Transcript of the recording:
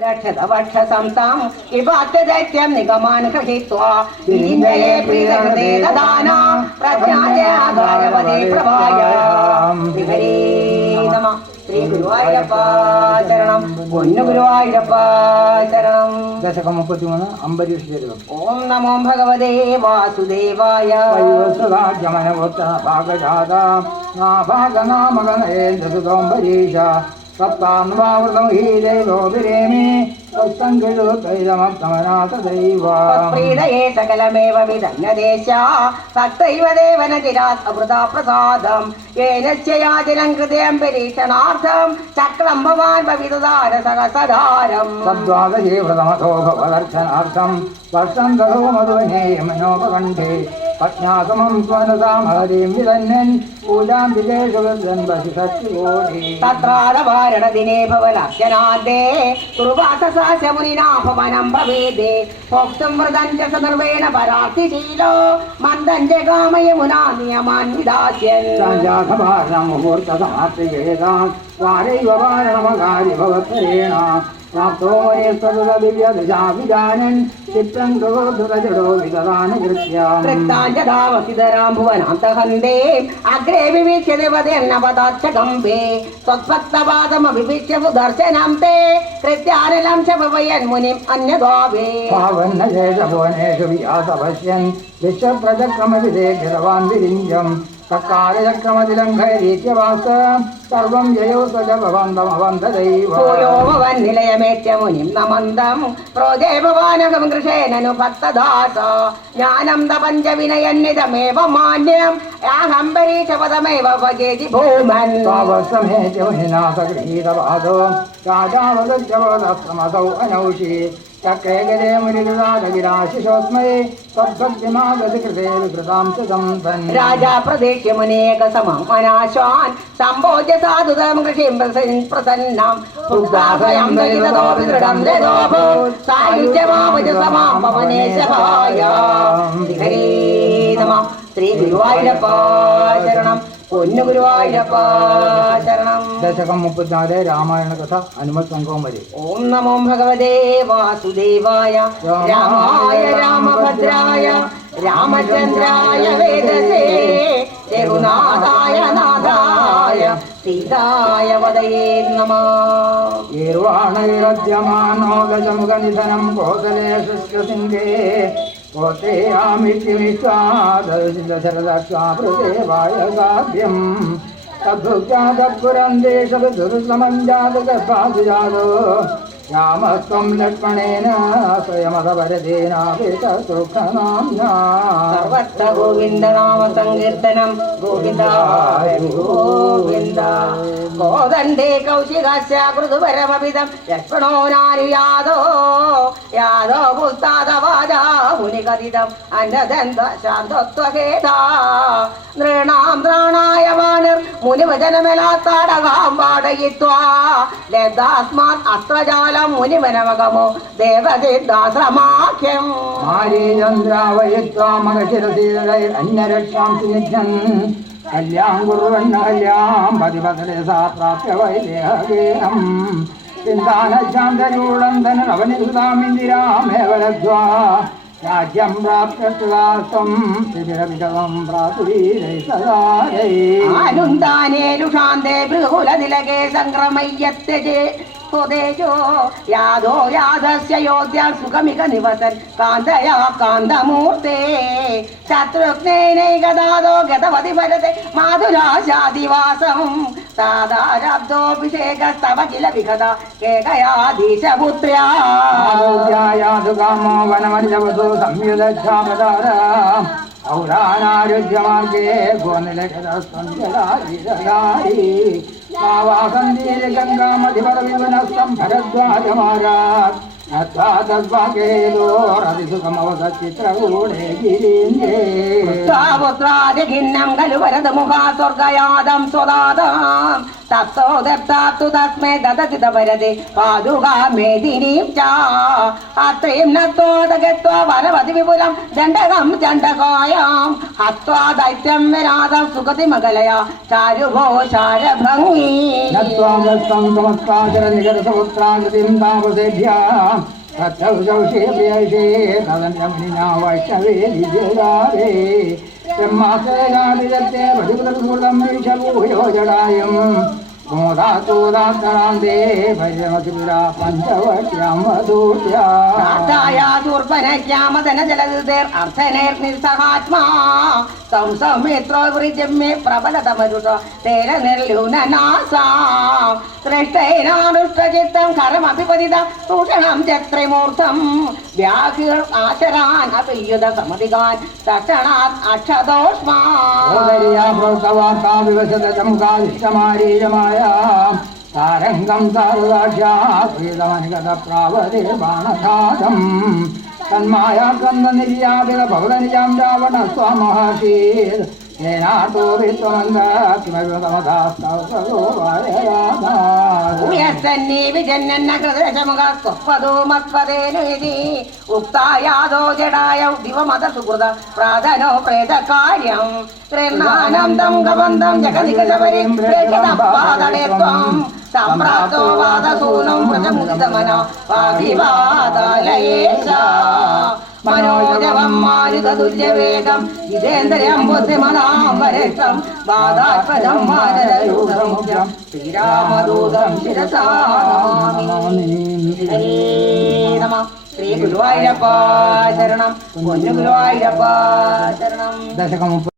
रक्षतवक्षसंतां विपात्यदैत्यं निगमान् गृहीत्वा विरिञ्जये प्रीतकृते ददाना प्रज्ञाजयागारपदे प्रभाय श्रीहरे नमः ശ്രീഗുരുവായൂരപ്പ ശരണം പൊന്നു ഗുരുവായൂരപ്പ ശരണം ദശകം മുപ്പത്തിമൂന്ന് അംബരീഷ് ചരിതം ഓം നമോ ഭഗവതേ വാസുദേവായ വൈവസ്വരാജ്യമനഗോത്ര ഭാഗജാത നാഭാഗനാമഗണേന്ദ്രസുതോംബരീഷ തൈലമത്തമനാഥ ദൈവ. പ്രീതയേ സകലമേവ വിധന്യദേശ സത്തൈവ ദേവന ചിരാത്മൃതാ പ്രസാദം ഏനശ്ചയാചലം ഹൃദയം പരീക്ഷണാർത്ഥം ചക്രം ഭവാൻ ഭവിതധാര സഹസധാരം സദ്വാദശേ పట్నాగమం స్వనసాం హరిం విదన్యన్ పూజాం విదేశవృద్ధన్ వసు సత్యోఢి తత్రారభారణ దినే భవనస్యనాదే కురుపాతసాశమునినాపవనం భవేదే భోక్తుం మృదం చ సదర్వేణ పరాక్తిశీలో మందం చ కామయమునా నియమాన్ విదాస్యన్ సంజాతభారణం వారైవ వారణమగారి భవత్వరేణ ചിത്രം അഗ്രേ തേ കൃത്യാനലം മുനിം വിയാസപശ്യൻ വിശ്വപ്രചക്രമവിദേഖിതവാൻ വിരിഞ്ചം. തക്കാലചക്രമതിലംഘരീത്യവാസ സർവം ജയോ സജഭവന്തമവന്തദൈവ ഭൂയോ ഭവൻ നിലയമേറ്റ മുനിം നമന്തം. പ്രോജേഭവാനകം കൃഷേനനു ഭക്തദാസ ജ്ഞാനം പഞ്ചവിനയന്നിതമേവ മാന്യം യാഹംബരീഷപദമേവ ഭജേതി ഭൂമൻ. താവസമേജോഹിനാഥഗൃഹീതപാദോ രാജാവതമസൗ അനൗഷി. രാജാ പ്രദേശ് മുനേക സമം അനാശാൻ സംഭോജ്യ സാധുതം കൃഷിം പ്രസന്നം ഭുക്താഭയം ദരിദ്രതോപി ദൃഢം രഥോഭോ സായുജ്യമാവജ സമാം നമ ശ്രീ ഗുരുവായൂരപ്പ ദശകം മുപ്പത്തിനാല് രാമായണ കഥ അനുമ സംഘവും വരെ. ഓം നമോ ഭഗവതേ വാസുദേവായ രാമായ രാമഭദ്രായ രാമചന്ദ്രായ വേദസേ രഘുനാഥായ നാഥായ സീതായ വദയേ നമ. ഗീർവാണൈരദ്യമാനോ ഗജമുഖ നിധനം ശുശ്രസിംഗേ ोतेयामितिनिष्वादर्शितशरदक्षाप्रदेवायगाभ्यम् तद्भुक्त्या तत्पुरन्देशवधुरुसमञ्जातगर्भासुजातो രാമസ്ത്വം ലക്ഷ്മണേന സ്വയമതപരദേനാവിതസുഖനാംനാ സർവത്ര ഗോവിന്ദ നാമ സങ്കീർത്തനം ഗോവിന്ദ. ഗോവിന്ദ ഗോദണ്ഡേ പരമവിധം ലക്ഷ്മണോ നാരി യാദോ യാദോ പുസ്താദവാജാ മുനികഥിതം അന്നദന്ത ശാന്തത്വഹേതാ. നൃണാം ത്രാണായ വാണിർ മുനിവചനമെലാത്താടകാം പാടയിത്വാ. ലബ്ധാസ്മാത് അസ്ത്രജാലം മുനിവനമകമോ ദേവസിദ്ധാശ്രമാഖ്യം മാരീചന്ദ്രാവയിത്വാമകശിരസീരൈരന്യരക്ഷാം സുനിധ്യൻ കല്യാം കുറുവന്ന കല്യാം പതിപതലെ സാ പ്രാപ്യ വൈദേഹഗേഹം ചിന്താനശാന്തരൂഢന്തന നവനിസുതാമിന്ദിരാമേവലധ്വാ രാജ്യം പ്രാപ്യത്വാസ്ത്വം സ്ഥിരവിശദം പ്രാതുരീരൈ സദാരൈ. ആനുന്താനേരുഷാന്തേ ബൃഹുലതിലകേ സംക്രമയ്യത്യജേ. സ്വദേശോ? യാദോ യാദസ്യ യോധ്യാ സുഖമിക നിവസൻ. കാന്തയാ കാന്തമൂർത്തേ. ശത്രുഘ്നൈനൈകദാദോ ഗതവതി ഭരതെ. മാധുരാശാദിവാസം. സാധാരാബ്ദോഭിഷേകസ്തവ കില വികത കേകയാധീശപുത്ര്യാ ആരോഗ്യായാതുകാമോ വനമല്ലവസോ ఔరానారోగ్య మార్గే గోనిలక్షరస్తుంజలారి నావాసందీరి గంగామధిపర వివనస్తం భరద్వాజ మహారాజ్ నత్వా తద్వాకేలో రవిసుఖమవసచిత్రగూఢే గిరీంద్రే పుత్రాపుత్రాది వరద ముఖా స్వర్గయాదం సుదాదాం തത്തോ ദത്താത്തു തസ്മേ ദദതിത വരദേ പാതുകാ മേദിനീം ച. അത്രയും നത്തോദഗത്വ വനവതി വിപുലം ദണ്ഡകം ദണ്ഡകായാം ഹത്വാ ദൈത്യം വിരാതം സുഗതി മകലയ ചാരുഭോ ചാരഭംഗി നത്വാംഗസ്തം സമസ്താചര നികരസപുത്രാകൃതിം താപസേഭ്യാം തത്തൗഷേ പ്രിയേ തദന്യമിനാ വൈഷ്ണവേ വിജയരാരേ ब्रह्मास्त्रगादिदत्ते भजगतमूलमीशभूयोजडायम् गोधातो दातरान्ते भजमसुरा पञ्चवट्यां वधूट्या दुर्भनक्यामदनजलदेर् अर्थनैर्निस्सहात्मा संसमित्रो वृजम्ये प्रबलतमरुष तेन निर्ल्यूननासा सृष्टैनानुष्टचित्तं करमपि पतितं तूषणं च त्रिमूर्तम् വ്യാഘിർ ആചരാൻ അപിയുത സമതികാൻ തക്ഷണാത് കാലിഷ്ടമാരീരമായ താരംഗം താരുദാക്ഷ്യാമനികത പ്രാവതേ ബാണഘാതം നിര്യാതിര ഭവതനിജാം രാവണ സ്വമഹർഷീർ నీవి జన్యన్న కృదేశముగా గొప్పదో మత్వదేను ఇది ఉక్తాయాదో జడాయ దివమత సుకృత ప్రాధనో ప్రేత కార్యం. త్రిన్నానందం గవందం జగదిగ శబరి ప్రేషదపాదడే త్వం సంప్రాతో వాదసూనం వ్రజముదితమన ജിതേന്ദ്രിയം ബുദ്ധിമനാം വരക്ഷം ബാധാത്മജം മാരയൂഢമുഖ്യം ശ്രീരാമദൂതം ശിരസാ നമാമി. ഹരേ നമ. ശ്രീ ഗുരുവായൂരപ്പ ശരണം. പൊന്നു ഗുരുവായൂരപ്പ ശരണം. ദശകം